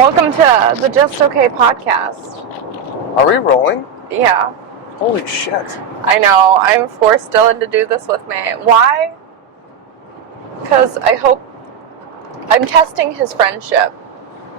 Welcome to the Just Okay podcast. Are we rolling? Yeah. Holy shit. I know. I'm forced Dylan to do this with me. Why? Because I'm testing his friendship.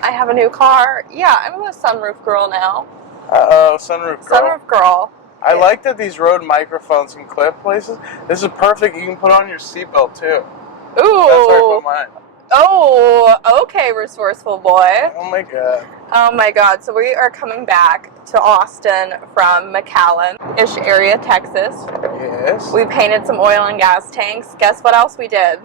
I have a new car. Yeah, I'm a sunroof girl now. Uh-oh, sunroof girl. Sunroof girl. I like that these Rode microphones can clip places. This is perfect. You can put on your seatbelt, too. Ooh. That's where I put mine. Oh, okay, resourceful boy. Oh, my God. Oh, my God. So we are coming back to Austin from McAllen-ish area, Texas. Yes. We painted some oil and gas tanks. Guess what else we did?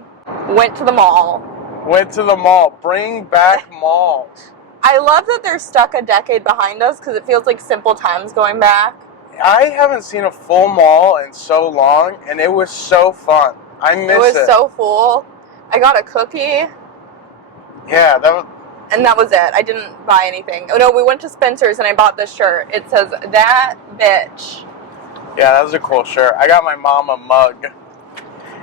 Went to the mall. Went to the mall. Bring back malls. I love that they're stuck a decade behind us because it feels like simple times going back. I haven't seen a full mall in so long, and it was so fun. I miss it. It was so full. I got a cookie. Yeah, and that was it. I didn't buy anything. Oh, no, we went to Spencer's and I bought this shirt. It says, "That bitch." Yeah, that was a cool shirt. I got my mom a mug,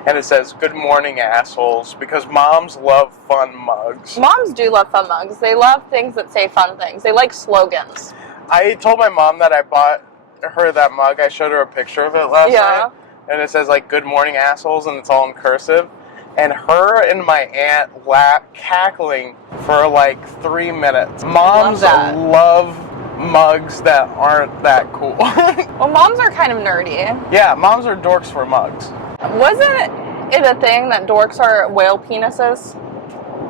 and it says, "Good morning, assholes," because moms love fun mugs. Moms do love fun mugs. They love things that say fun things. They like slogans. I told my mom that I bought her that mug. I showed her a picture of it last night, and it says, like, "Good morning, assholes," and it's all in cursive. And her and my aunt cackling for like 3 minutes. Moms love mugs that aren't that cool. Well, moms are kind of nerdy. Yeah, moms are dorks for mugs. Wasn't it a thing that dorks are whale penises?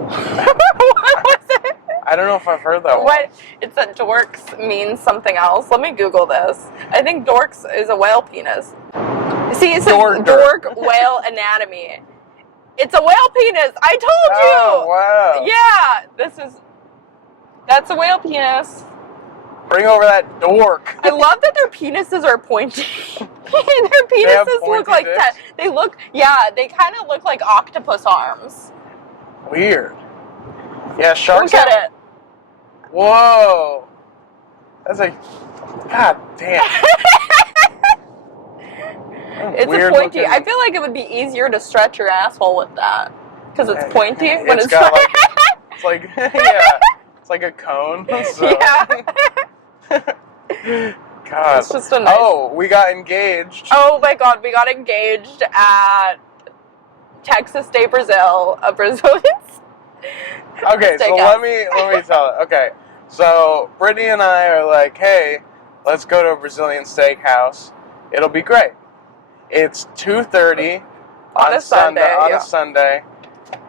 What was it? I don't know if I've heard that one. What? It's that dorks means something else. Let me Google this. I think dorks is a whale penis. See, it says dork whale anatomy. It's a whale penis. I told you. Oh, wow. Yeah, that's a whale penis. Bring over that dork. I love that their penises are pointy. Their penises look like that. They kind of look like octopus arms. Weird. Yeah, sharks. Look at it. Whoa. That's like, god damn. It's a pointy. I feel like it would be easier to stretch your asshole with that. Because it's pointy. It's got like, it's like, yeah, it's like a cone. So. Yeah. God. It's just a nice... Oh, we got engaged. Oh my God, we got engaged at Texas de Brazil, a Brazilian. Okay, so let me tell it. Okay, so Brittany and I are like, hey, let's go to a Brazilian steakhouse. It'll be great. It's 2:30 on a Sunday,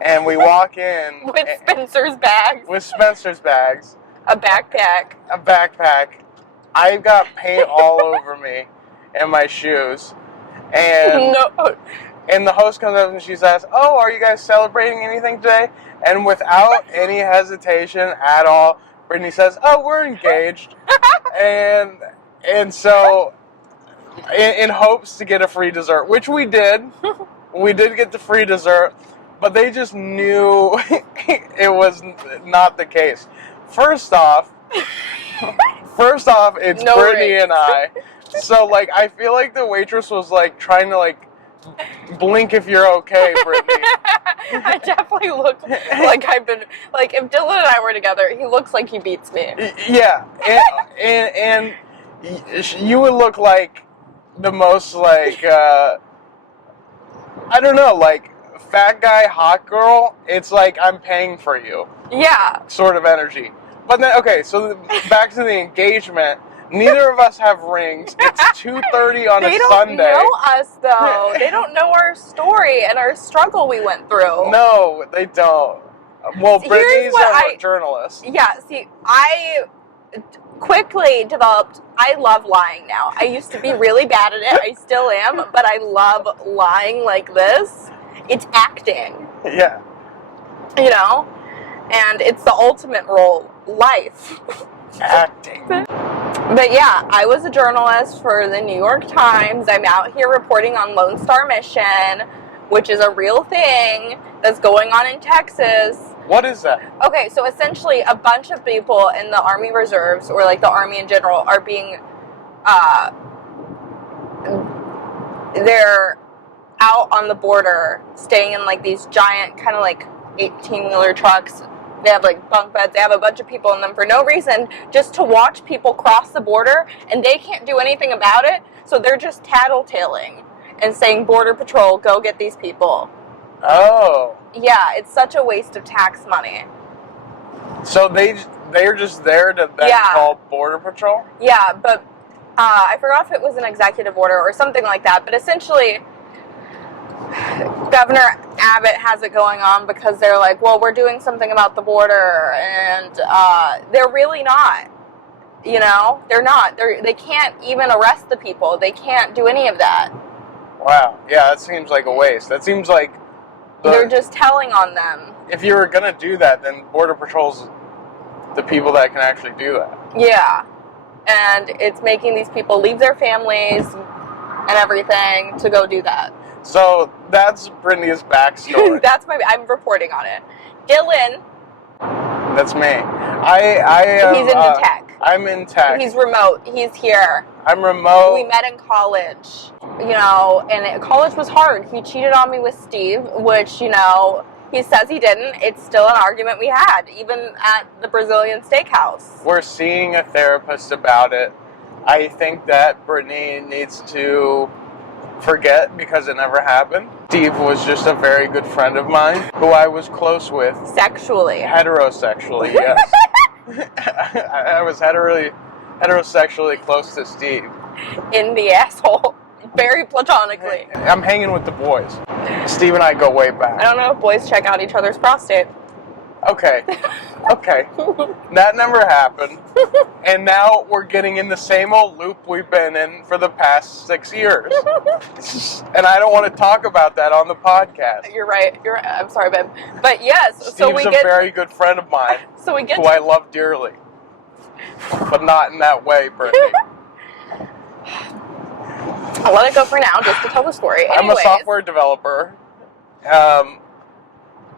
and we walk in with Spencer's bags. A backpack. I've got paint all over me and my shoes. And the host comes up and she says, "Oh, are you guys celebrating anything today?" And without any hesitation at all, Brittany says, "Oh, we're engaged." and so in hopes to get a free dessert, which we did. We did get the free dessert, but they just knew it was not the case. First off, it's no Brittany rings. and I. So, like, I feel like the waitress was, like, trying to, like, blink if you're okay, Brittany. I definitely look like I've been, like, if Dylan and I were together, he looks like he beats me. Yeah, and you would look like the most, like, I don't know, like, fat guy, hot girl. It's like, I'm paying for you. Yeah. Sort of energy. But then, okay, so back to the engagement. Neither of us have rings. It's 2:30 on a Sunday. They don't know us, though. They don't know our story and our struggle we went through. No, they don't. Well, Brittany's a journalist. Yeah, see, I quickly developed, I love lying now. I used to be really bad at it. I still am, but I love lying like this. It's acting. Yeah. You know? And it's the ultimate role, life. Acting. But yeah, I was a journalist for the New York Times. I'm out here reporting on Lone Star Mission, which is a real thing that's going on in Texas. What is that? Okay, so essentially a bunch of people in the Army Reserves, or like the Army in general, are being, they're out on the border, staying in like these giant kind of like 18-wheeler trucks They have like bunk beds. They have a bunch of people in them for no reason, just to watch people cross the border, and they can't do anything about it. So they're just tattletaling and saying, "Border Patrol, go get these people." Oh. Yeah, it's such a waste of tax money. So they're just there to then call Border Patrol? Yeah, but I forgot if it was an executive order or something like that. But essentially, Governor Abbott has it going on because they're like, well, we're doing something about the border, and they're really not. You know, they're not. They can't even arrest the people. They can't do any of that. Wow. Yeah, that seems like a waste. That seems like they're just telling on them. If you were gonna do that, then Border Patrol's the people that can actually do that. Yeah, and it's making these people leave their families and everything to go do that. So that's Brittany's backstory. I'm reporting on it. Dylan. That's me. He's into tech. I'm in tech. He's remote. He's here. I'm remote. We met in college. You know, and college was hard. He cheated on me with Steve, which, you know, he says he didn't. It's still an argument we had, even at the Brazilian steakhouse. We're seeing a therapist about it. I think that Brittany needs to forget because it never happened. Steve was just a very good friend of mine who I was close with. Sexually. Heterosexually, yes. I was heterosexually close to Steve. In the asshole. Very platonically. I'm hanging with the boys. Steve and I go way back. I don't know if boys check out each other's prostate. Okay. That never happened. And now we're getting in the same old loop we've been in for the past 6 years. And I don't want to talk about that on the podcast. You're right. I'm sorry, babe. But yes, Steve's a very good friend of mine who I love dearly. But not in that way, Brittany. I'll let it go for now, just to tell the story. Anyways, I'm a software developer.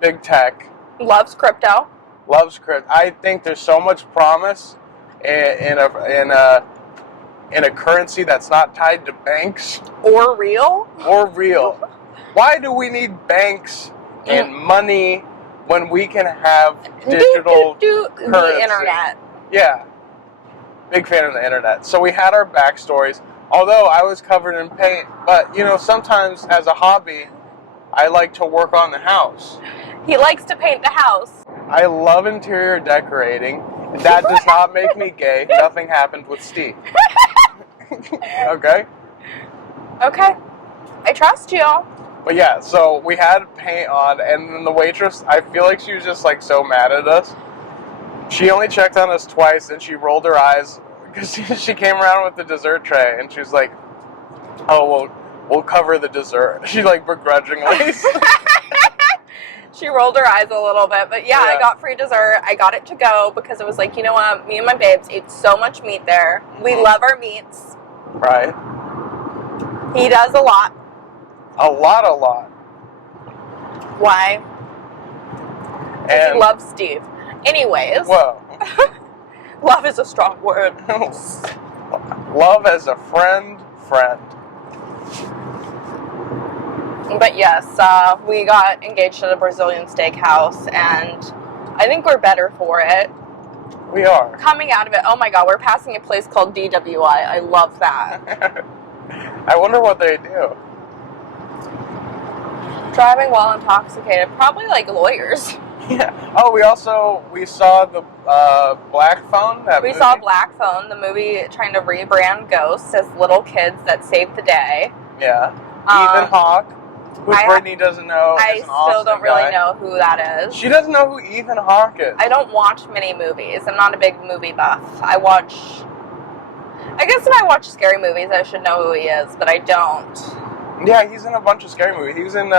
Big tech. Loves crypto. I think there's so much promise in a currency that's not tied to banks. Or real. Why do we need banks and money when we can have digital currency? The internet. Yeah. Big fan of the internet. So we had our backstories. Although I was covered in paint, but you know, sometimes as a hobby, I like to work on the house. He likes to paint the house. I love interior decorating. That does not make me gay. Nothing happened with Steve. Okay? Okay. I trust you. But yeah, so we had paint on, and then the waitress, I feel like she was just like so mad at us. She only checked on us twice, and she rolled her eyes because she came around with the dessert tray, and she was like, "Oh, we'll cover the dessert." She like begrudgingly. She rolled her eyes a little bit, but yeah, I got free dessert. I got it to go because it was like, you know what? Me and my babes ate so much meat there. We love our meats. Right. He does a lot. A lot. Why? And he loves Steve. Anyways. Whoa. Love is a strong word. Love as a friend. But yes, we got engaged at a Brazilian steakhouse, and I think we're better for it. We are. Coming out of it, oh my god, we're passing a place called DWI. I love that. I wonder what they do. Driving while intoxicated. Probably like lawyers. Yeah. Oh, we saw the Black Phone. We saw Black Phone, the movie trying to rebrand ghosts as little kids that saved the day. Yeah. Ethan Hawke, who Brittany doesn't know. I still don't really know who that is. She doesn't know who Ethan Hawke is. I don't watch many movies. I'm not a big movie buff. I guess if I watch scary movies, I should know who he is, but I don't. Yeah, he's in a bunch of scary movies. He was in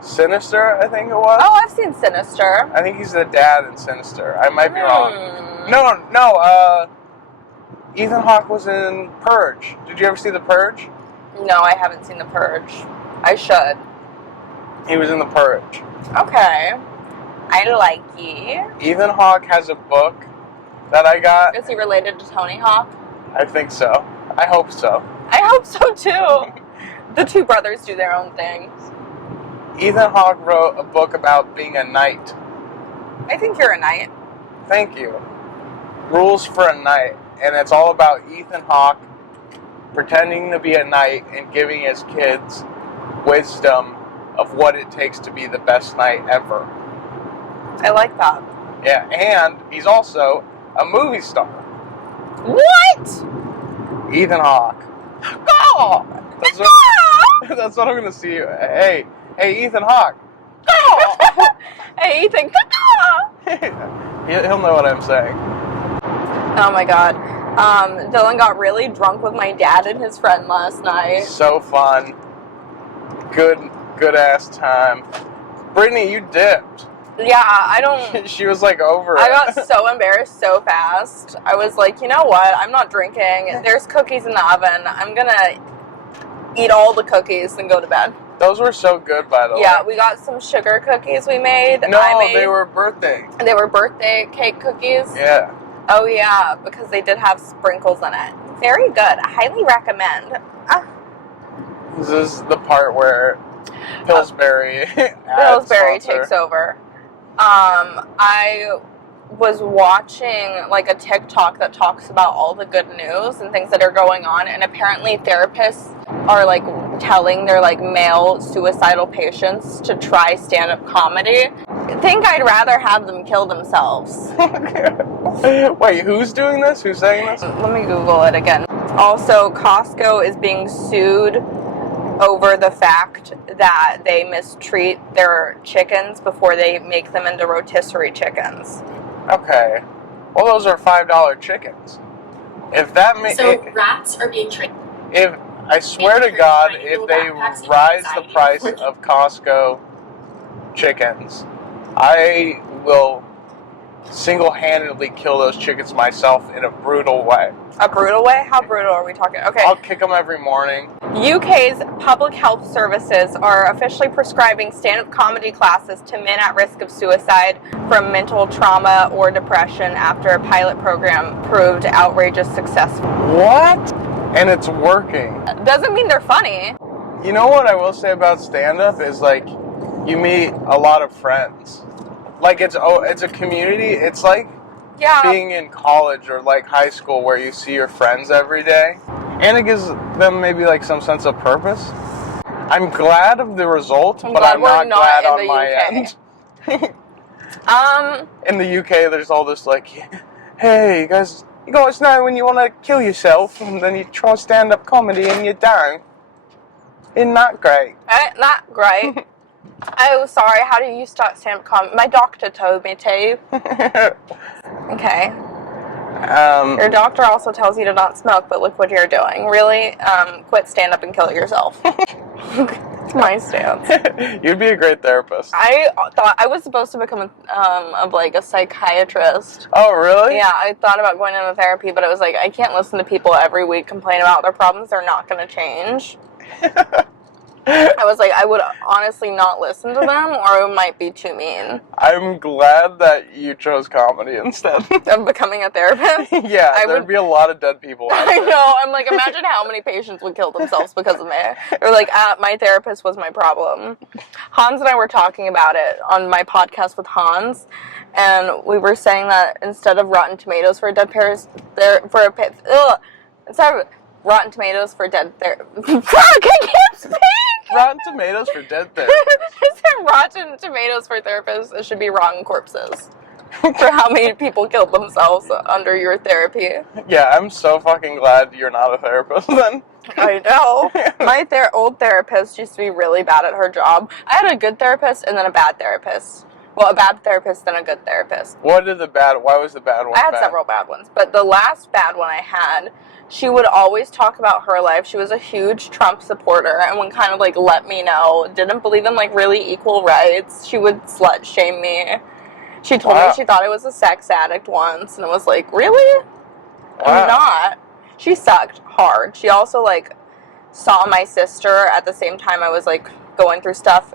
Sinister, I think it was. Oh, I've seen Sinister. I think he's the dad in Sinister. I might be wrong. No. Ethan Hawke was in Purge. Did you ever see The Purge? No, I haven't seen The Purge. I should. He was in The Purge. Okay. I like you. Ethan Hawke has a book that I got. Is he related to Tony Hawk? I think so. I hope so. I hope so too. The two brothers do their own things. Ethan Hawke wrote a book about being a knight. I think you're a knight. Thank you. Rules for a knight. And it's all about Ethan Hawke pretending to be a knight and giving his kids wisdom of what it takes to be the best knight ever. I like that. Yeah, and he's also a movie star. What? Ethan Hawke. Go! That's what I'm going to see. Hey, Ethan Hawke. Go! Hey, Ethan. He'll know what I'm saying. Oh my god. Dylan got really drunk with my dad and his friend last night. So fun. Good ass time. Brittany, you dipped. Yeah, I don't... She was like over it. I got so embarrassed so fast. I was like, you know what? I'm not drinking. There's cookies in the oven. I'm gonna eat all the cookies and go to bed. Those were so good, by the way. Yeah, we got some sugar cookies we made. No, they were birthday. They were birthday cake cookies? Yeah. Oh, yeah, because they did have sprinkles in it. Very good. I highly recommend. This is the part where Pillsbury takes over. I was watching like a TikTok that talks about all the good news and things that are going on, and apparently therapists are like telling their like male suicidal patients to try stand-up comedy. I think I'd rather have them kill themselves. Wait, who's doing this? Who's saying this? Let me Google it again. Also, Costco is being sued over the fact that they mistreat their chickens before they make them into rotisserie chickens. Okay. Well, those are $5 chickens. If that makes... So rats are being trained. If, I swear to God, if they rise the price of Costco chickens, I will single-handedly kill those chickens myself in a brutal way. A brutal way? How brutal are we talking? Okay. I'll kick them every morning. UK's public health services are officially prescribing stand-up comedy classes to men at risk of suicide from mental trauma or depression after a pilot program proved outrageous success. What? And it's working. Doesn't mean they're funny. You know what I will say about stand-up is, like, you meet a lot of friends. Like, it's a community. It's like being in college or like high school where you see your friends every day, and it gives them maybe like some sense of purpose. I'm glad of the result, but I'm not glad on my end. In the UK, there's all this like, hey, you guys know when you want to kill yourself and then you try stand-up comedy and you don't. Isn't that great? Not great. Oh, sorry, how do you start stand-up comedy? My doctor told me to. Okay. Your doctor also tells you to not smoke, but look what you're doing. Really? Quit stand-up and kill yourself. That's my stance. You'd be a great therapist. I thought I was supposed to become a psychiatrist. Oh, really? Yeah, I thought about going into therapy, but it was like, I can't listen to people every week complain about their problems. They're not going to change. I was like, I would honestly not listen to them, or it might be too mean. I'm glad that you chose comedy instead. Of becoming a therapist? Yeah, there'd be a lot of dead people out there. I know, I'm like, imagine how many patients would kill themselves because of me. Or like, my therapist was my problem. Hans and I were talking about it on my podcast with Hans, and we were saying that instead of Rotten Tomatoes for dead parents, instead of Rotten Tomatoes for dead Fuck, I can't speak! Rotten Tomatoes for dead therapists. Is it Rotten Tomatoes for therapists? It should be Rotten Corpses. For how many people killed themselves under your therapy. Yeah, I'm so fucking glad you're not a therapist then. I know. My old therapist used to be really bad at her job. I had a good therapist and then a bad therapist. Well, a bad therapist then a good therapist. Why was the bad one I had bad? several bad ones, but the last bad one I had, she would always talk about her life. She was a huge Trump supporter and would kind of like let me know, didn't believe in like really equal rights. She would slut shame me. She told me she thought I was a sex addict once, and it was like, really? Wow. I'm not. She sucked hard. She also like saw my sister at the same time I was like going through stuff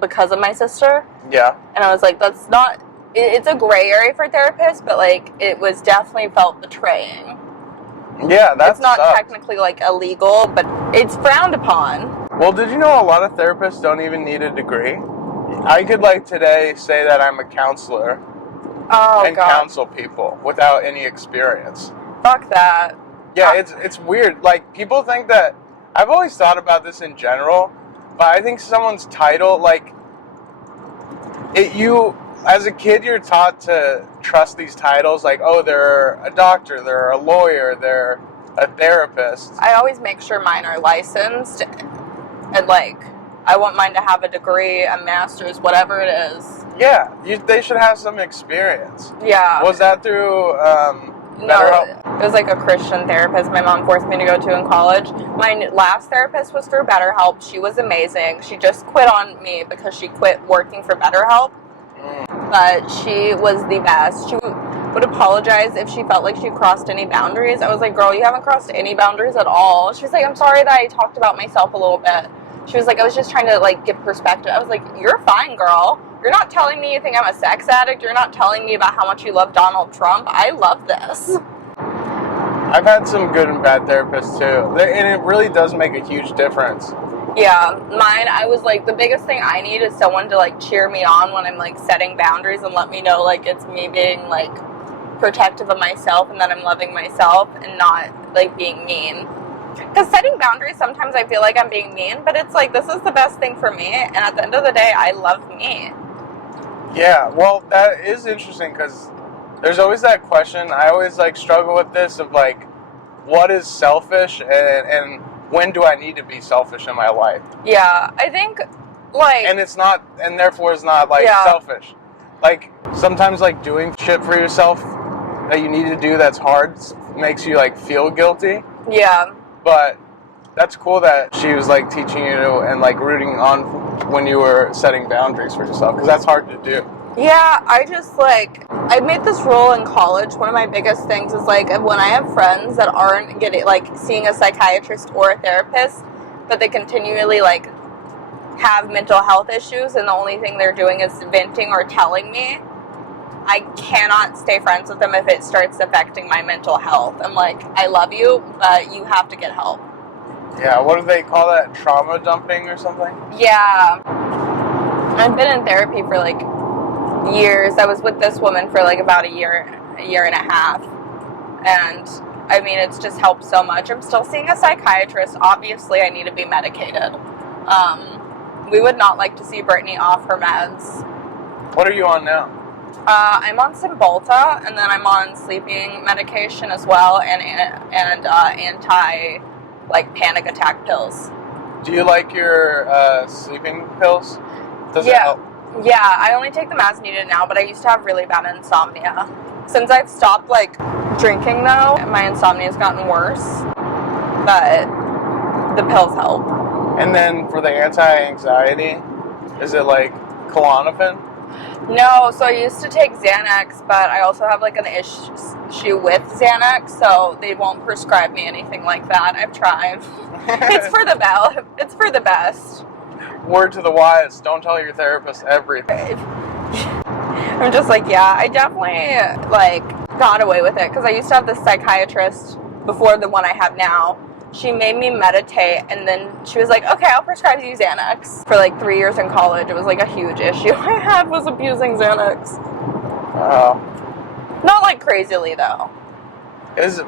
because of my sister. Yeah. And I was like, that's not, it's a gray area for therapists, but like it was definitely felt betraying. Yeah, that's It's not technically like illegal, but it's frowned upon. Well, did you know a lot of therapists don't even need a degree? I could, like, today say that I'm a counselor and counsel people without any experience. Fuck that. Yeah, it's weird. Like, people think that... I've always thought about this in general, but I think someone's title, like... As a kid, you're taught to trust these titles, like, oh, they're a doctor, they're a lawyer, they're a therapist. I always make sure mine are licensed, and, like, I want mine to have a degree, a master's, whatever it is. Yeah, they should have some experience. Yeah. Was that through BetterHelp? No, it was like a Christian therapist my mom forced me to go to in college. My last therapist was through BetterHelp. She was amazing. She just quit on me because she quit working for BetterHelp. But she was the best. She would apologize if she felt like she crossed any boundaries. I was like, girl, you haven't crossed any boundaries at all. She was like, I'm sorry that I talked about myself a little bit. She was like, I was just trying to, like, give perspective. I was like, you're fine, girl. You're not telling me you think I'm a sex addict. You're not telling me about how much you love Donald Trump. I love this. I've had some good and bad therapists, too. And it really does make a huge difference. Yeah, mine, I was like, the biggest thing I need is someone to, like, cheer me on when I'm, like, setting boundaries and let me know, like, it's me being, like, protective of myself and that I'm loving myself and not, like, being mean. Because setting boundaries, sometimes I feel like I'm being mean, but it's like, this is the best thing for me, and at the end of the day, I love me. Yeah, well, that is interesting, because there's always that question, I always, like, struggle with this of, like, what is selfish, and when do I need to be selfish in my life? Yeah, I think, like... And it's not, and therefore it's not, like, selfish. Like, sometimes, like, doing shit for yourself that you need to do that's hard makes you, like, feel guilty. Yeah. But that's cool that she was, like, teaching you and, like, rooting on when you were setting boundaries for yourself, because that's hard to do. Yeah, I just, like, I made this rule in college. One of my biggest things is, like, when I have friends that aren't seeing a psychiatrist or a therapist, but they continually, like, have mental health issues, and the only thing they're doing is venting or telling me, I cannot stay friends with them if it starts affecting my mental health. I'm like, I love you, but you have to get help. Yeah, what do they call that? Trauma dumping or something? Yeah. I've been in therapy for, like, years. I was with this woman for, like, about a year and a half. And, I mean, it's just helped so much. I'm still seeing a psychiatrist. Obviously, I need to be medicated. We would not like to see Brittany off her meds. What are you on now? I'm on Cymbalta, and then I'm on sleeping medication as well, and anti, like, panic attack pills. Do you like your sleeping pills? Does it help? Yeah, I only take them as needed now, but I used to have really bad insomnia. Since I've stopped, like, drinking, though, my insomnia's gotten worse, but the pills help. And then for the anti-anxiety, is it, like, Klonopin? No, so I used to take Xanax, but I also have, like, an issue with Xanax, so they won't prescribe me anything like that. I've tried. It's for the best. Word to the wise, don't tell your therapist everything. I'm just like, yeah, I definitely, like, got away with it, because I used to have this psychiatrist before the one I have now. She made me meditate, and then she was like, okay, I'll prescribe you Xanax. For, like, 3 years in college, it was, like, a huge issue I had was abusing Xanax. Oh. Not, like, crazily, though.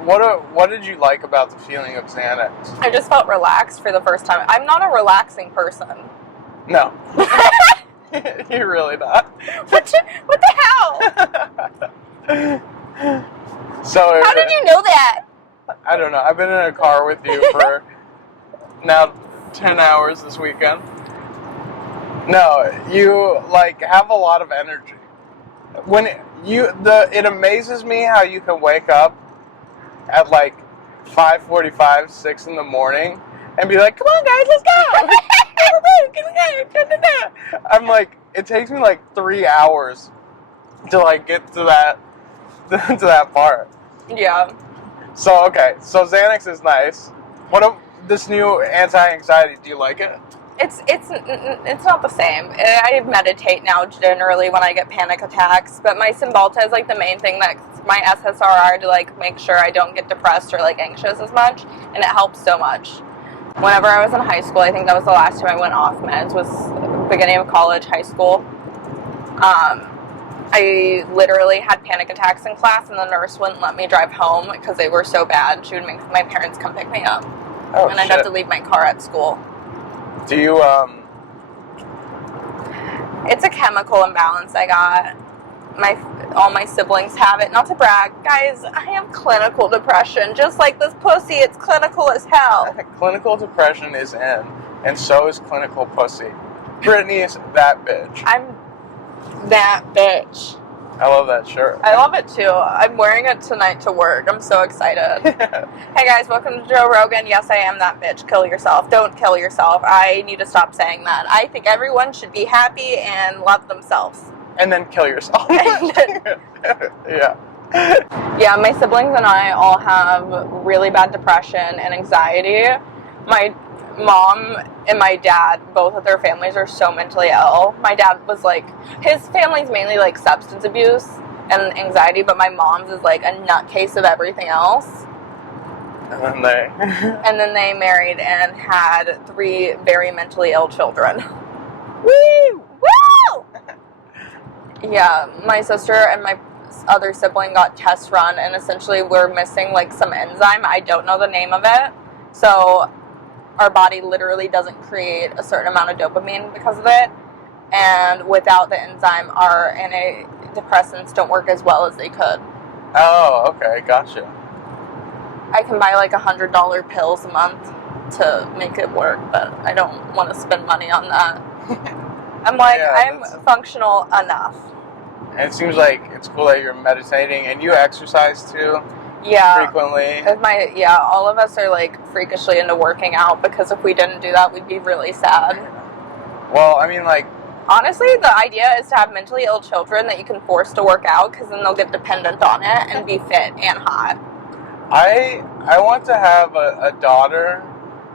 What did you like about the feeling of Xanax? I just felt relaxed for the first time. I'm not a relaxing person. No. You're really not. What the hell? So how did you know that? I don't know. I've been in a car with you for now 10 hours this weekend. No, you, like, have a lot of energy. It amazes me how you can wake up at, like, 5:45, 6 in the morning and be like, come on, guys, let's go. I'm like, it takes me, like, 3 hours to, like, get to that part. Yeah. So, okay, so Xanax is nice. This new anti-anxiety, do you like it? It's not the same. I meditate now generally when I get panic attacks, but my Cymbalta is, like, the main thing that's my SSRI to, like, make sure I don't get depressed or, like, anxious as much, and it helps so much. Whenever I was in high school, I think that was the last time I went off meds, was beginning of college, high school. I literally had panic attacks in class, and the nurse wouldn't let me drive home because they were so bad. She would make my parents come pick me up. Oh, and I'd have to leave my car at school. Do you, It's a chemical imbalance I got. All my siblings have it. Not to brag, guys, I have clinical depression. Just like this pussy, it's clinical as hell. Clinical depression is in, and so is clinical pussy. Brittany is that bitch. I'm that bitch. I love that shirt. I love it too. I'm wearing it tonight to work. I'm so excited. Hey guys, welcome to Joe Rogan. Yes, I am that bitch. Kill yourself. Don't kill yourself. I need to stop saying that. I think everyone should be happy and love themselves. And then kill yourself. Yeah. Yeah, my siblings and I all have really bad depression and anxiety. My mom and my dad, both of their families are so mentally ill. My dad was like, his family's mainly like substance abuse and anxiety, but my mom's is like a nutcase of everything else. And then they married and had 3 very mentally ill children. Woo! Woo! Yeah, my sister and my other sibling got tests run, and essentially we're missing like some enzyme. I don't know the name of it. So our body literally doesn't create a certain amount of dopamine because of it. And without the enzyme, our antidepressants don't work as well as they could. Oh, okay, gotcha. I can buy like $100 pills a month to make it work, but I don't want to spend money on that. I'm like, yeah, I'm functional enough. And it seems like it's cool that you're meditating and you exercise too. Yeah. Frequently. All of us are like freakishly into working out because if we didn't do that, we'd be really sad. Well, I mean, like, honestly, the idea is to have mentally ill children that you can force to work out because then they'll get dependent on it and be fit and hot. I want to have a daughter,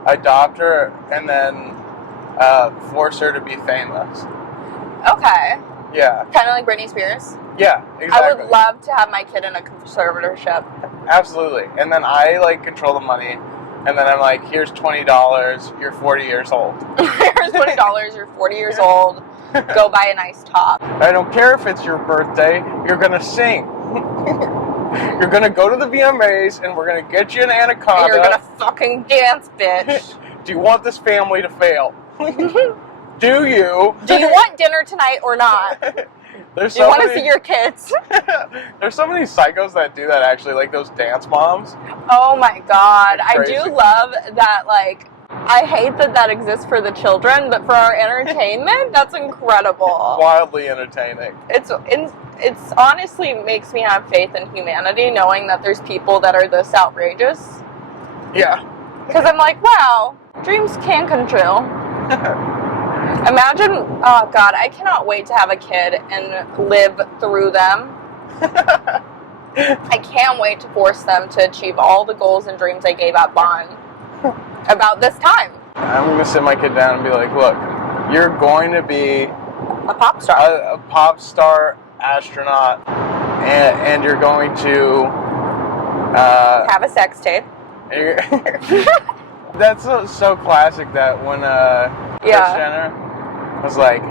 adopt her, and then force her to be famous. Okay. Yeah. Kind of like Britney Spears? Yeah, exactly. I would love to have my kid in a conservatorship. Absolutely. And then I, like, control the money. And then I'm like, here's $20. You're 40 years old. Here's $20. You're 40 years old. Go buy a nice top. I don't care if it's your birthday. You're going to sing. You're going to go to the VMAs, and we're going to get you an anaconda. And you're going to fucking dance, bitch. Do you want this family to fail? Do you? Do you want dinner tonight or not? Do you want to see your kids? There's so many psychos that do that, actually, like those dance moms. Oh my god. I do love that, like, I hate that exists for the children, but for our entertainment, that's incredible. Wildly entertaining. It's honestly makes me have faith in humanity, knowing that there's people that are this outrageous. Yeah. Because I'm like, wow, dreams can come true. Imagine, oh god, I cannot wait to have a kid and live through them. I can't wait to force them to achieve all the goals and dreams I gave up on about this time. I'm going to sit my kid down and be like, look, you're going to be a pop star. A pop star astronaut, and you're going to have a sex tape. That's so classic that when Kris Jenner was like,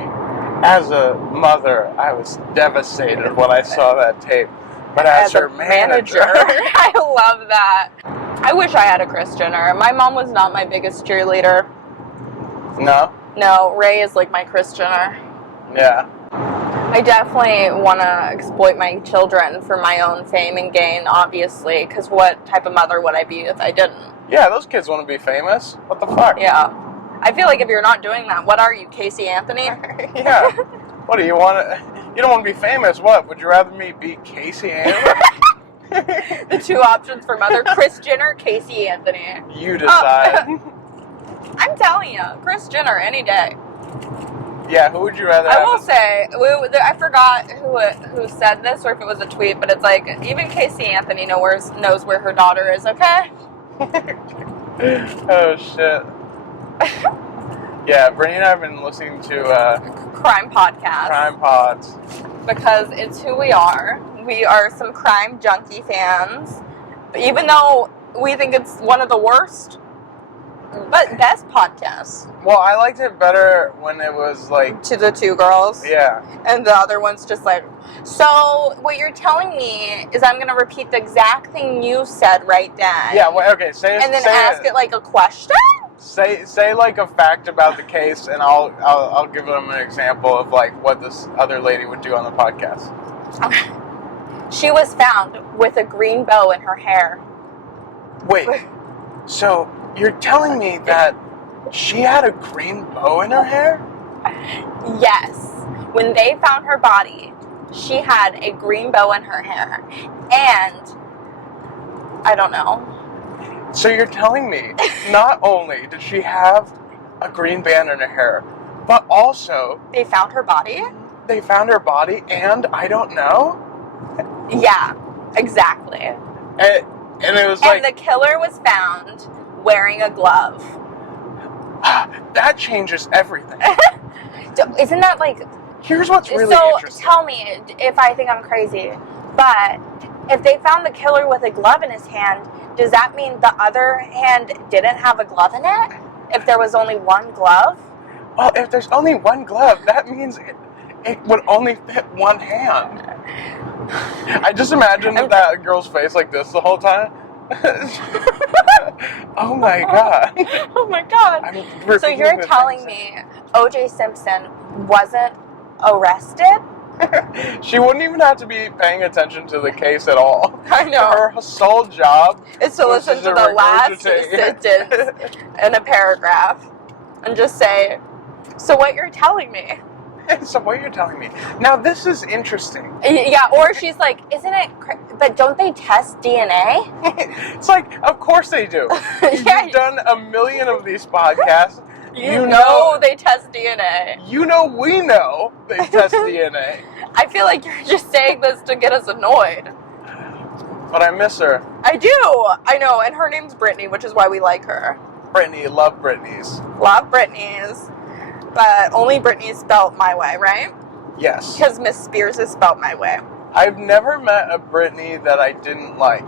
as a mother, I was devastated when I saw that tape. But as her manager. I love that. I wish I had a Kris Jenner. My mom was not my biggest cheerleader. No? No, Ray is like my Kris Jenner. Yeah. I definitely want to exploit my children for my own fame and gain, obviously, because what type of mother would I be if I didn't? Yeah, those kids want to be famous. What the fuck? Yeah. I feel like if you're not doing that, what are you, Casey Anthony? Yeah. What do you want to... You don't want to be famous. What? Would you rather me be Casey Anthony? The 2 options for mother, Kris Jenner, Casey Anthony. You decide. I'm telling you, Kris Jenner any day. Yeah, who would you rather I have? will say, I forgot who said this or if it was a tweet, but it's like, even Casey Anthony knows where her daughter is, okay? Oh, shit. Yeah, Brittany and I have been listening to crime podcasts. Crime pods. Because it's who we are. We are some crime junkie fans. Even though we think it's one of the worst, But best podcast. Well, I liked it better when it was like to the two girls. Yeah. And the other one's just like, so what you're telling me is I'm gonna repeat the exact thing you said right then. Yeah. Well, okay. And then ask it like a question. Say like a fact about the case, and I'll give them an example of like what this other lady would do on the podcast. Okay. She was found with a green bow in her hair. Wait. So you're telling me that she had a green bow in her hair? Yes. When they found her body, she had a green bow in her hair. And I don't know. So you're telling me not only did she have a green band in her hair, but also they found her body? They found her body and I don't know? Yeah, exactly. And it was like... And the killer was found wearing a glove. That changes everything. Isn't that like... Here's what's really interesting. So, tell me if I think I'm crazy, but if they found the killer with a glove in his hand, does that mean the other hand didn't have a glove in it? If there was only one glove? Well, if there's only one glove, that means it would only fit one hand. I just imagine that girl's face like this the whole time. Oh my god. Oh my god. So you're telling me O.J. Simpson wasn't arrested? She wouldn't even have to be paying attention to the case at all. I know. Her sole job is to listen to the last sentence in a paragraph and just say, so what you're telling me? So what you're telling me. Now this is interesting. Yeah, or she's like, isn't it, but don't they test DNA? It's like, of course they do. Yeah. You've done a million of these podcasts. You know they test DNA. You know we know they test DNA. I feel like you're just saying this to get us annoyed. But I miss her. I do. I know, and her name's Brittany, which is why we like her. Brittany, love Brittany's. Love Brittany's. But only Brittany's spelled my way, right? Yes. Because Miss Spears is spelled my way. I've never met a Brittany that I didn't like.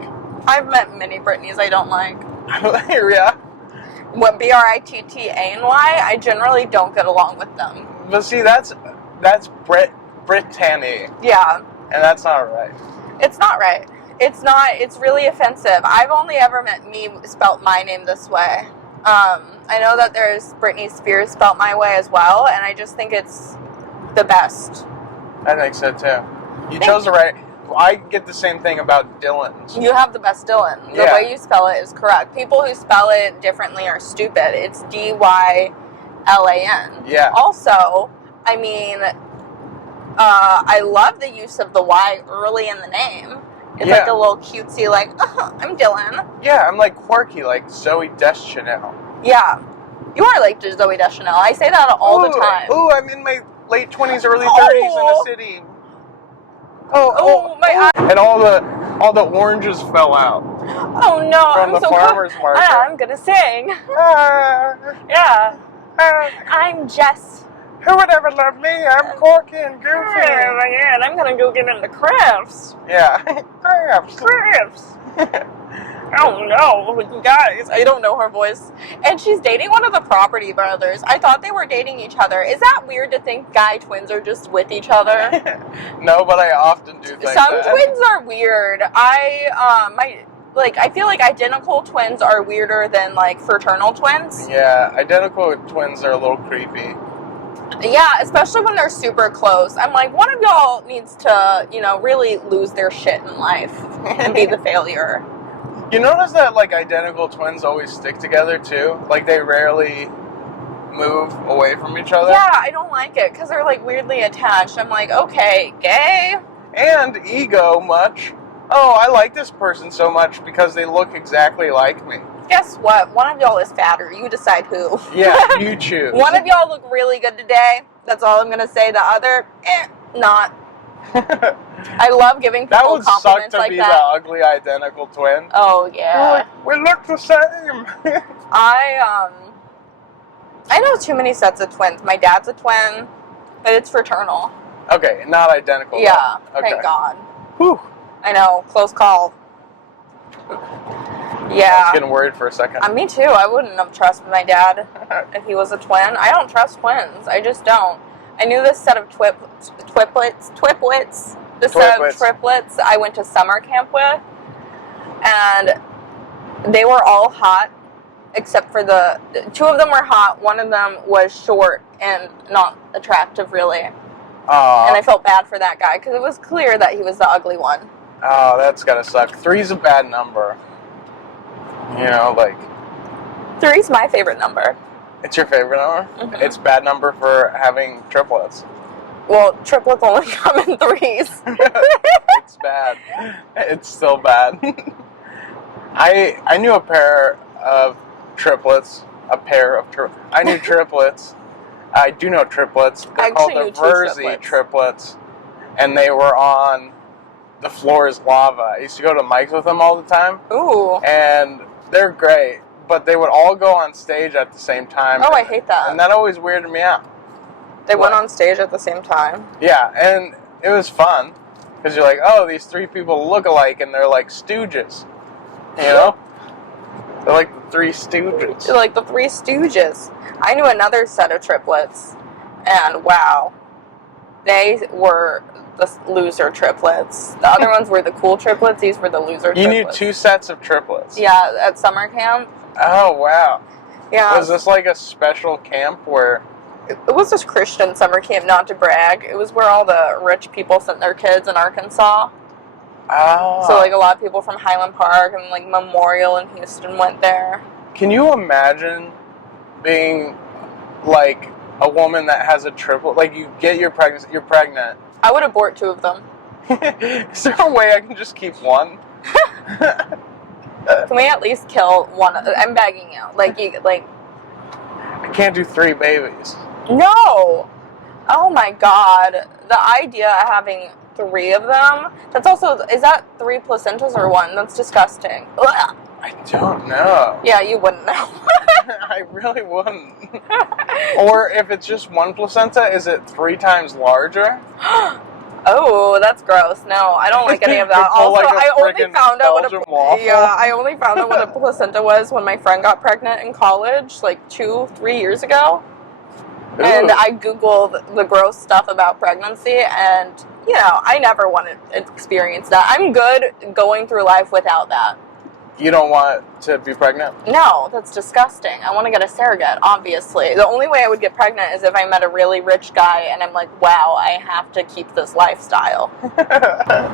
I've met many Brittany's I don't like. Yeah. What Brittany, I generally don't get along with them. But see, that's Brittany. Yeah. And that's not right. It's not right. It's not. It's really offensive. I've only ever met me spelt my name this way. I know that there's Britney Spears spelt my way as well, and I just think it's the best. I think so too. You chose the right. I get the same thing about Dylan's. You have the best Dylan. The way you spell it is correct. People who spell it differently are stupid. It's Dylan. Yeah. Also, I mean, I love the use of the Y early in the name. It's like a little cutesy, like, I'm Dylan. Yeah, I'm like quirky, like Zoe Deschanel. Yeah. You are like Zoe Deschanel. I say that all the time. Ooh, I'm in my late 20s, early 30s in the city. My eye. And all the oranges fell out. Oh no, from the farmer's market. I'm gonna sing. Yeah. I'm Jess. Who would ever love me? I'm Corky and Goofy. Yeah, and I'm gonna go get into crafts. Yeah. Crafts. Oh no, you guys. I don't know her voice. And she's dating one of the Property Brothers. I thought they were dating each other. Is that weird to think guy twins are just with each other? No, but I often do think Some twins are weird. I feel like identical twins are weirder than like fraternal twins. Yeah, identical twins are a little creepy. Yeah, especially when they're super close. I'm like, one of y'all needs to, really lose their shit in life and be the failure. You notice that, like, identical twins always stick together, too? Like, they rarely move away from each other? Yeah, I don't like it, because they're, like, weirdly attached. I'm like, okay, gay? And ego much. Oh, I like this person so much because they look exactly like me. Guess what? One of y'all is fatter. You decide who. Yeah, you choose. One of y'all look really good today. That's all I'm going to say. The other, not. I love giving people compliments like that. That would suck to be the ugly identical twin. Oh, yeah. We look the same. I know too many sets of twins. My dad's a twin, but it's fraternal. Okay, not identical. Yeah, okay. Thank God. Whew. I know, close call. Yeah. I was getting worried for a second. Me too. I wouldn't have trusted my dad if he was a twin. I don't trust twins. I just don't. I knew this set of triplets. This set of triplets I went to summer camp with, and they were all hot, except for two of them were hot. One of them was short and not attractive, really. Aww. And I felt bad for that guy, because it was clear that he was the ugly one. Oh, that's gotta suck. 3's a bad number. You know, like... 3's my favorite number. It's your favorite number? Mm-hmm. It's a bad number for having triplets. Well, triplets only come in 3s. It's bad. It's still bad. I knew a pair of triplets. I knew triplets. I do know triplets. They're called the Verzi triplets. And they were on The Floor is Lava. I used to go to mics with them all the time. Ooh. And they're great. But they would all go on stage at the same time. Oh, I hate that. And that always weirded me out. They went on stage at the same time? Yeah, and it was fun. Because you're like, oh, these 3 people look alike, and they're like stooges. You know? They're like the 3 Stooges. They're like the 3 Stooges. I knew another set of triplets, and wow. They were the loser triplets. The other ones were the cool triplets. These were the loser triplets. You knew 2 sets of triplets? Yeah, at summer camp. Oh, wow. Yeah. Was this like a special camp where... It was just Christian summer camp, not to brag. It was where all the rich people sent their kids in Arkansas. Oh. So, like, a lot of people from Highland Park and, like, Memorial in Houston went there. Can you imagine being, like, a woman that has a triplet? Like, you get your pregnancy, you're pregnant. I would abort 2 of them. Is there a way I can just keep one? Can we at least kill one? I'm begging you. I can't do 3 babies. No! Oh my god. The idea of having 3 of them, that's also, is that 3 placentas or 1? That's disgusting. Ugh. I don't know. Yeah, you wouldn't know. I really wouldn't. Or if it's just 1 placenta, is it 3 times larger? Oh, that's gross. No, I don't like any of that. Also, like I only found out I only found out what a placenta was when my friend got pregnant in college, like 2-3 years ago. Ooh. And I Googled the gross stuff about pregnancy, and, you know, I never want to experience that. I'm good going through life without that. You don't want to be pregnant? No, that's disgusting. I want to get a surrogate, obviously. The only way I would get pregnant is if I met a really rich guy and I'm like, wow, I have to keep this lifestyle.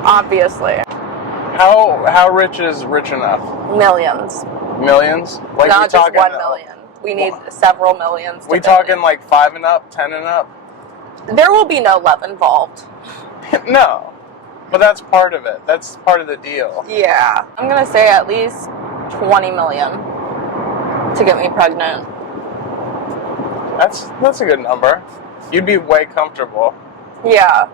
Obviously. How rich is rich enough? Millions. Millions? Like, not just 1 million. We need several millions. We talking like 5 and up, 10 and up? There will be no love involved. No. But that's part of it. That's part of the deal. Yeah. I'm going to say at least 20 million to get me pregnant. That's a good number. You'd be way comfortable. Yeah.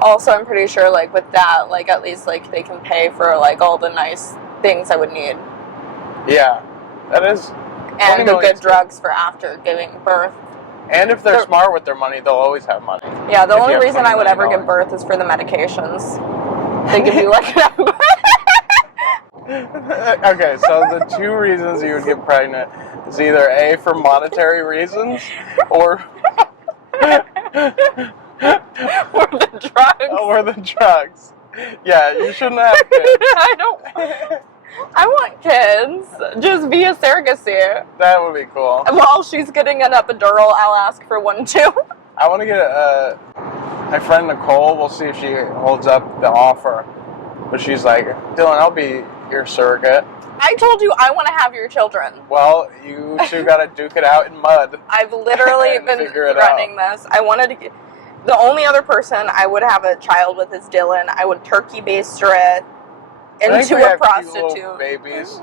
Also, I'm pretty sure, like, with that, like, at least, like, they can pay for, like, all the nice things I would need. Yeah. That is... And the good drugs for after giving birth. And if they're smart with their money, they'll always have money. Yeah, the only reason I would ever give birth is for the medications. They give you, like, Okay, so the 2 reasons you would get pregnant is either A, for monetary reasons, or... or the drugs. Or the drugs. Yeah, you shouldn't have kids. I want kids. Just via surrogacy. That would be cool. While she's getting an epidural, I'll ask for one too. I want to get my friend Nicole. We'll see if she holds up the offer. But she's like, Dylan, I'll be your surrogate. I told you I want to have your children. Well, you 2 got to duke it out in mud. I've literally been threatening this. I wanted to. The only other person I would have a child with is Dylan. I would turkey baster it into a prostitute. Babies.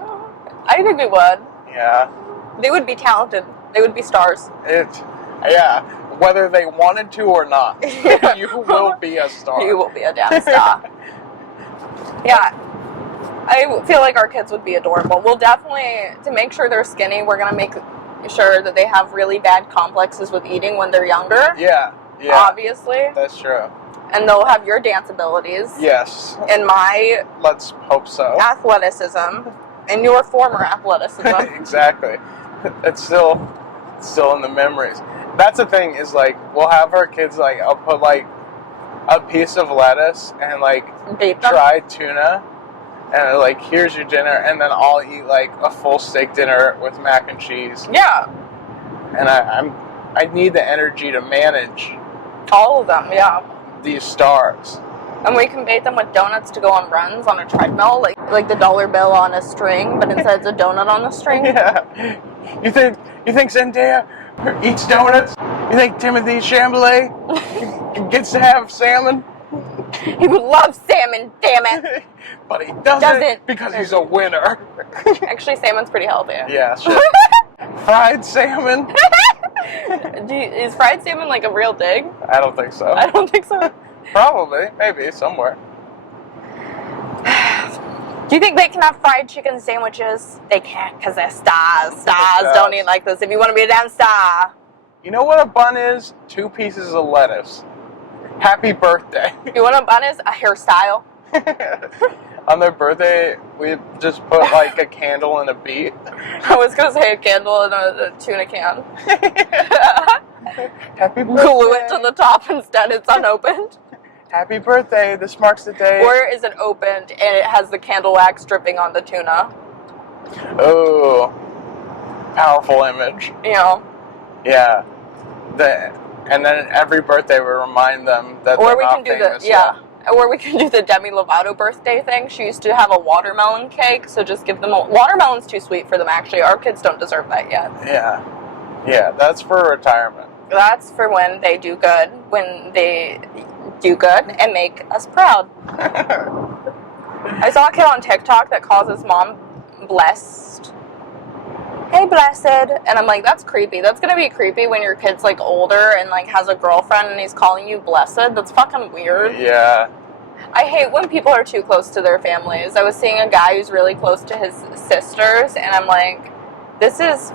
I think we would. Yeah. They would be talented. They would be stars. Yeah. Whether they wanted to or not, you will be a star. You will be a damn star. Yeah. I feel like our kids would be adorable. We'll definitely, to make sure they're skinny, we're going to make sure that they have really bad complexes with eating when they're younger. Yeah. Obviously. That's true. And they'll have your dance abilities. Yes. And my... Let's hope so. Athleticism. And your former athleticism. Exactly. It's still in the memories. That's the thing is, like, we'll have our kids, like, I'll put, like, a piece of lettuce and, like, dried tuna, and, like, here's your dinner, and then I'll eat, like, a full steak dinner with mac and cheese. Yeah. And I need the energy to manage all of them, yeah. these stars. And we can bait them with donuts to go on runs on a treadmill, like the dollar bill on a string, but instead it's a donut on the string. Yeah. You think Zendaya eats donuts? You think Timothy Chalamet gets to have salmon? He would love salmon, damn it. But he doesn't because he's a winner. Actually, salmon's pretty healthy. Yeah, sure. Fried salmon? Is fried salmon like a real thing? I don't think so. I don't think so. Probably. Maybe. Somewhere. Do you think they can have fried chicken sandwiches? They can't because they're stars. Stars don't eat like this. If you want to be a damn star. You know what a bun is? 2 pieces of lettuce. Happy birthday. You want a bun is a hairstyle. On their birthday, we just put like a candle and a beet. I was going to say a candle and a tuna can. Happy birthday. Glue it to the top instead. It's unopened. Happy birthday. This marks the day. Or is it opened and it has the candle wax dripping on the tuna? Oh. Powerful image. You know. Yeah. And then every birthday we remind them that or they're we not can do famous the Or we can do the Demi Lovato birthday thing. She used to have a watermelon cake, so just give them watermelon's too sweet for them, actually. Our kids don't deserve that yet. Yeah. Yeah, that's for retirement. That's for when they do good. When they do good and make us proud. I saw a kid on TikTok that calls his mom blessed. Hey, blessed. And I'm like, that's creepy. That's going to be creepy when your kid's, like, older and, like, has a girlfriend and he's calling you blessed. That's fucking weird. Yeah. I hate when people are too close to their families. I was seeing a guy who's really close to his sisters, and I'm like,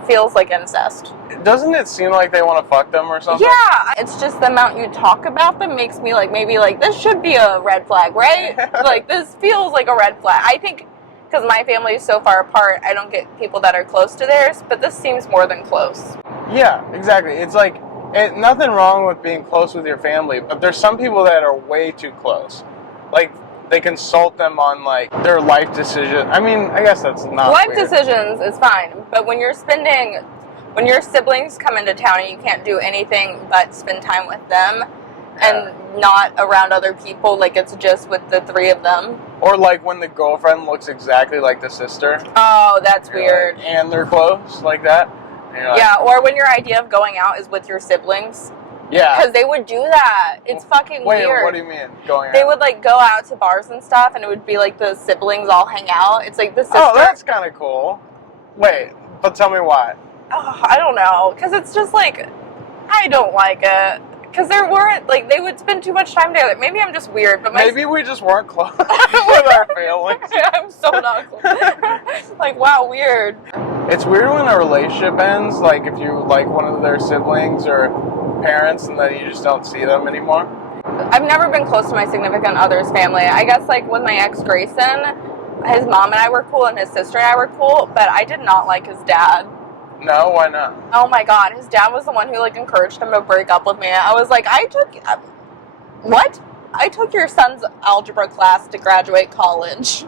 feels like incest. Doesn't it seem like they want to fuck them or something? Yeah. It's just the amount you talk about them makes me, like, maybe, like, this should be a red flag, right? Like, this feels like a red flag. I think... because my family is so far apart, I don't get people that are close to theirs, but this seems more than close. Yeah, exactly. It's like, nothing wrong with being close with your family, but there's some people that are way too close. Like, they consult them on, like, their life decision. I mean, I guess that's not life weird. Decisions is fine, but when your siblings come into town and you can't do anything but spend time with them, and not around other people, like it's just with the 3 of them. Or like when the girlfriend looks exactly like the sister. Oh, that's weird. Like, and they're close, like that. Yeah, or when your idea of going out is with your siblings. Yeah. Because they would do that. It's fucking weird. Wait, what do you mean, going out? They would like go out to bars and stuff, and it would be like the siblings all hang out. It's like the sister. Oh, that's kind of cool. Wait, but tell me why. Oh, I don't know. Because it's just like, I don't like it. Because they would spend too much time together. Maybe I'm just weird, but maybe we just weren't close with our families. I'm so not close. Like, wow, weird. It's weird when a relationship ends, like if you like one of their siblings or parents and then you just don't see them anymore. I've never been close to my significant other's family. I guess, like, with my ex, Grayson, his mom and I were cool and his sister and I were cool, but I did not like his dad. No, why not? Oh my god, his dad was the one who, like, encouraged him to break up with me. I was like, what? I took your son's algebra class to graduate college.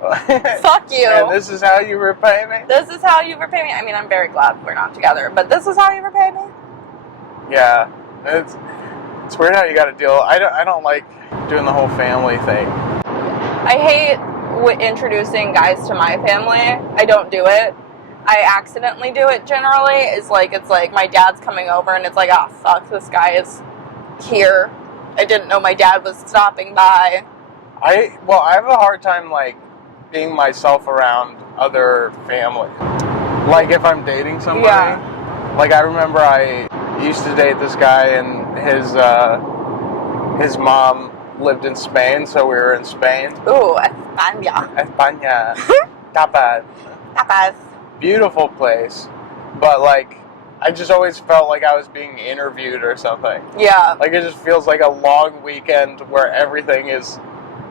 Fuck you. And this is how you repay me? This is how you repay me? I mean, I'm very glad we're not together, but this is how you repay me? Yeah. It's weird how you gotta deal. I don't like doing the whole family thing. I hate introducing guys to my family. I don't do it. I accidentally do it generally. It's like my dad's coming over and it's like, oh fuck, this guy is here. I didn't know my dad was stopping by. I have a hard time like being myself around other family. Like if I'm dating somebody. Yeah. Like I remember I used to date this guy and his mom lived in Spain, so we were in Spain. Ooh, España. España. Tapas. Tapas. Beautiful place, but like I just always felt like I was being interviewed or something. Yeah. Like it just feels like a long weekend where everything is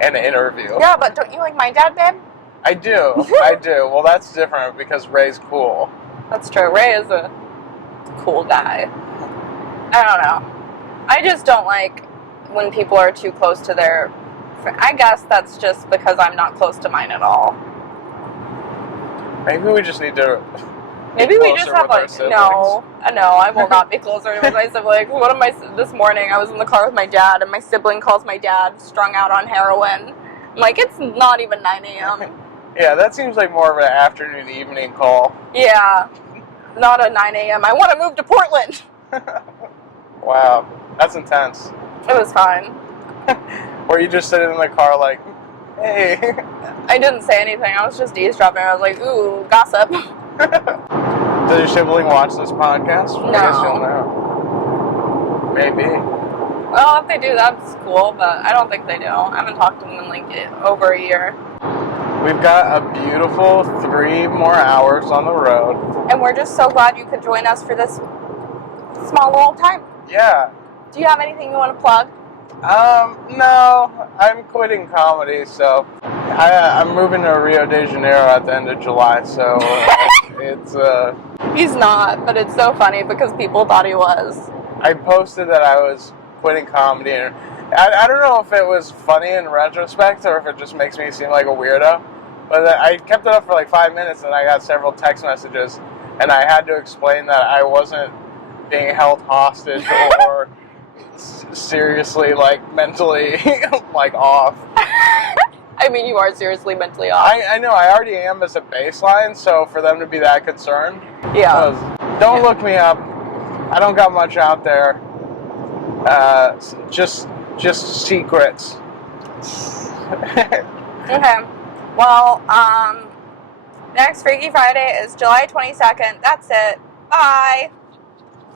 an interview. Yeah, but don't you like my dad, babe? I do. Well, that's different because Ray's cool. That's true. Ray is a cool guy. I don't know. I just don't like when people are too close to their... I guess that's just because I'm not close to mine at all. Maybe we just need to... Maybe we just have like... No, I will not be closer with my siblings. This morning I was in the car with my dad, and my sibling calls my dad strung out on heroin. I'm like, it's not even 9 a.m. Yeah, that seems like more of an afternoon, evening call. Yeah, not a 9 a.m. I want to move to Portland. Wow, that's intense. It was fine. Or you just sitting in the car like, hey. I didn't say anything. I was just eavesdropping. I was like, ooh, gossip. Does your sibling watch this podcast? No. I guess you'll know. Maybe. Well, if they do, that's cool, but I don't think they do. I haven't talked to them in like over a year. We've got a beautiful 3 more hours on the road. And we're just so glad you could join us for this small little time. Yeah. Do you have anything you want to plug? No. I'm quitting comedy, so I'm moving to Rio de Janeiro at the end of July, so it's... He's not, but it's so funny because people thought he was. I posted that I was quitting comedy, and I don't know if it was funny in retrospect or if it just makes me seem like a weirdo, but I kept it up for like 5 minutes, and I got several text messages, and I had to explain that I wasn't being held hostage or seriously, like, mentally, like, off. I mean, you are seriously mentally off. I know, I already am as a baseline, so for them to be that concerned, don't look me up. I don't got much out there. Just secrets. Okay. Well, next Freaky Friday is July 22nd. That's it. Bye.